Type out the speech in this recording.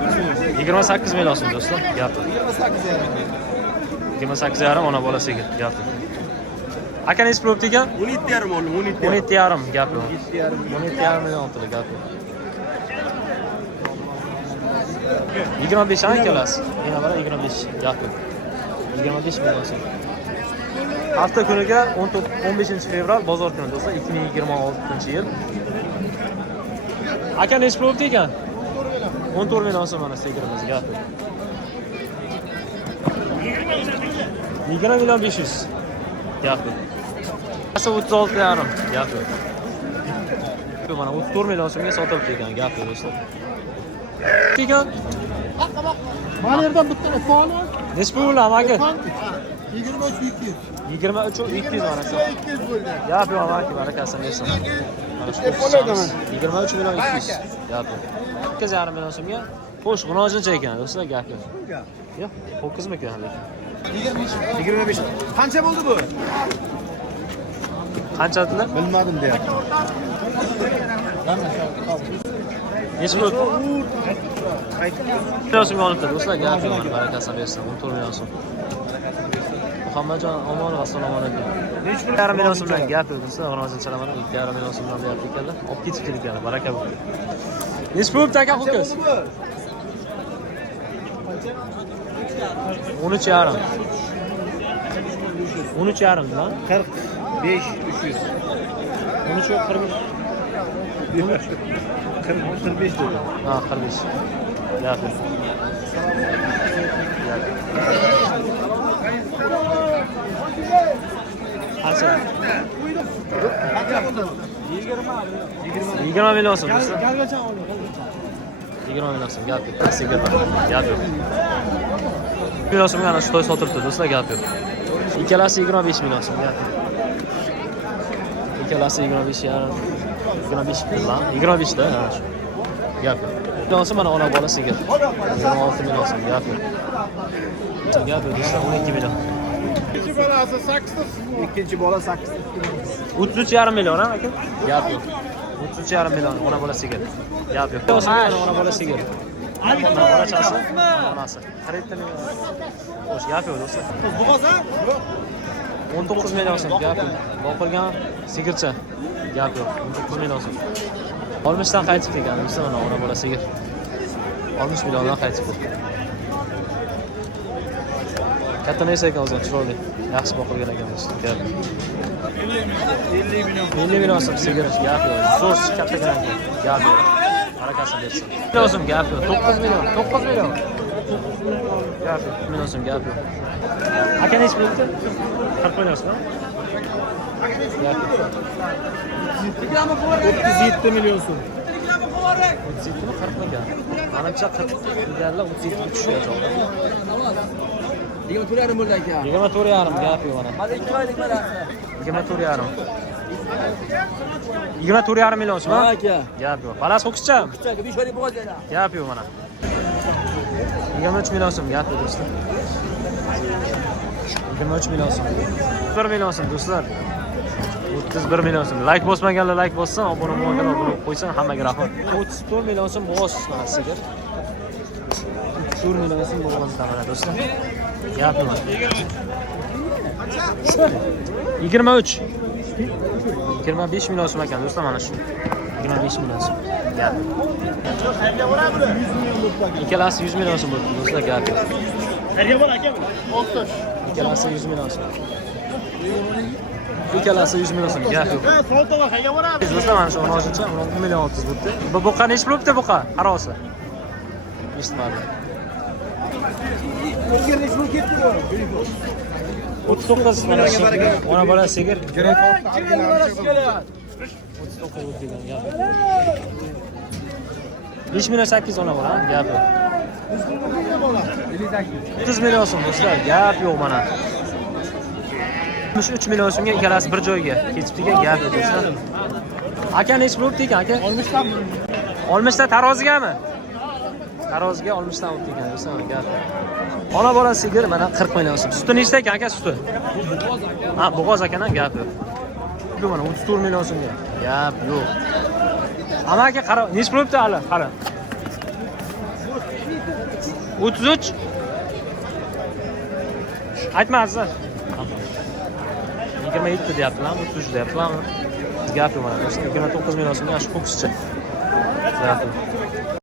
28 million so'm do'stlar. Gap. 28,5 ona bola sigir. Gap. Aka nech pul bo'pti ekan? 17,5 oldim, 17,5. 17,5 gap. 17,5 million oldi gap. 25 ana kelasiz. Yana bora 25 gap. 25 million so'm. Hafta kuniga 15-fevral bozor kuni do'stlar 2026-yil. Aka nech pul bo'pti ekan? 14 million so'm mana sigirimiz gap. 20 million 500 gap. Asa 36,5 gap. Mana 34 million so'mga sotilib ekan gap do'stlar. Ekan mana yerdan bitta foni nech pul bo'ladi aka? 23,200. 23,200 mana shu. 200 bo'ldi. Gap yo'q aka, barakasini bersin. Mana shu 23 million 200 gap. 2,5 million so'mga xo'sh, g'unojincha ekan do'stlar gap yo'q. Yo'q, ho'kizmikan lekin. 25. Qancha bo'ldi bu? Qancha dedilar? Bilmadim deyapti. Nech pul? Million so'mga olibdi do'stlar gap yo'q, mana barakasini bersin. 14 million so'm. Muhammadjon Omonov assalomu alaykum. 2,5 million so'mdan gap yo'q do'stlar, g'unojinchalar mana 2,5 million so'mdan deyapti ekanlar. Olib ketibdi ekanlar, baraka bo'lsin. Nech pul bo'pti aka ho'kiz? 13,5. 13,5 bilan 45 300. 13 yo'q 45. 45 dedi. Ha, 45. Gap yo'q. Qancha? 20 million so'm do'stlar. 20 million so'm gap yo'q. Sigir bor. Gap yo'q. Million so'mga ana shu to'y sotilibdi do'stlar gap yo'q. Ikkalasi 25 million so'm gap yo'q. Ikkalasi 25,5. 25 bilan 25 da ana shu. Gap yo'q. Million so'm mana ona bola sigir. 26 million so'm gap yo'q. Gap yo'q do'stlar 12 million. Ikkinchi bolasi 8 Ikkinchi bola 8. 33,5 million ha aka? Gap yo'q. 33,5 million ona bola sigir. Gap yo'q. Ona bola sigir. Mana bolachasi, onasi. Xaridda million. Xo'sh, gap yo'q do'stlar. Bo'g'oza? 19 million so'm gap yo'q. Boqilgan sigircha. Gap yo'q. 19 million so'm. Olmishdan qaytib kelgan do'stlar, mana ona bola sigir. 60 milliondan qaytib keldi. Katta narsa ekan o'zi, chiroyli. Yaxshi boqilgan ekan do'stlar. Gap. 50 million so'm sigir. Gap yo'q. Zo'r kattagan ekan. Gap yo'q. Barakasini bersin. Million so'm gap yo'q. 9 million. 9 million. Gap yo'q. Million so'm gap yo'q. Aka nech bo'libdi? 40 million so'm. Gap yo'q. 37 million so'm. 37 mi 40 mi ekan? Manimcha 40 deganlar 37 ga tushgan joyda. 24,5 bo'ldi aka. 24,5 gap yo'q mana. Hali 2 oylik bolasi. 24,5. 24,5 million so'm. Ha aka. Gap yo'q. Balas ho'kizcha? Aka 5 oylik bo'g'oz yana. Gap yo'q mana. 23 million so'm gap yo'q do'stlar. 23 million so'm. 1 million so'm do'stlar. 31 million so'm. Like bosmaganlar like bossin, obuna bo'lmaganlar obuna qo'ysin, hammaga rahmat. 34 million so'm bo'g'oz mana sigir. 34 million so'm bo'g'oz mana do'stlar. Gap nima? 23. 25 million so'm ekan do'stlar mana shu. 25 million so'm. Gap. Ikkalasi 100 million so'm bo'ldi do'stlar gap. Qayerga bor aka? 60. Ikkalasi 100 million so'm. Ikkalasi 100 million so'm gap yo'q. Soltolar qayerga boradi? Do'stlar mana shu 16 million 600 bo'ldi. Bu buqa nech pul bo'libdi buqa? Qarosi. Eshitmadim. 39 mana shu. Ona bola sigir. 39 bo'lgan gap. 5 million 800 ona bola, gap yo'q. 30 million so'm do'stlar, gap yo'q mana. 63 million so'mga ikkalasi bir joyga ketibdi-ga gap yo'q do'stlar. Aka nech bo'libdi ekan aka? 60dan. 60 ta tarozigami? Taroziga 60 dan o'tdi ekan do'stlar, gap. Ona bola sigir mana 40 million so'm. Suti nechta ekan aka suti? Ha, bo'g'oz ekan-a, gap yo'q. Bu mana 34 million so'mga. Gap yo'q. Ama aka qara, nech bo'libdi hali? Qara. 33. Aytma azizlar. 27 deyaptilar, 33 deyaptilar. Gap yo'q mana. 29 million so'mga shu ko'kscha. Gap yo'q.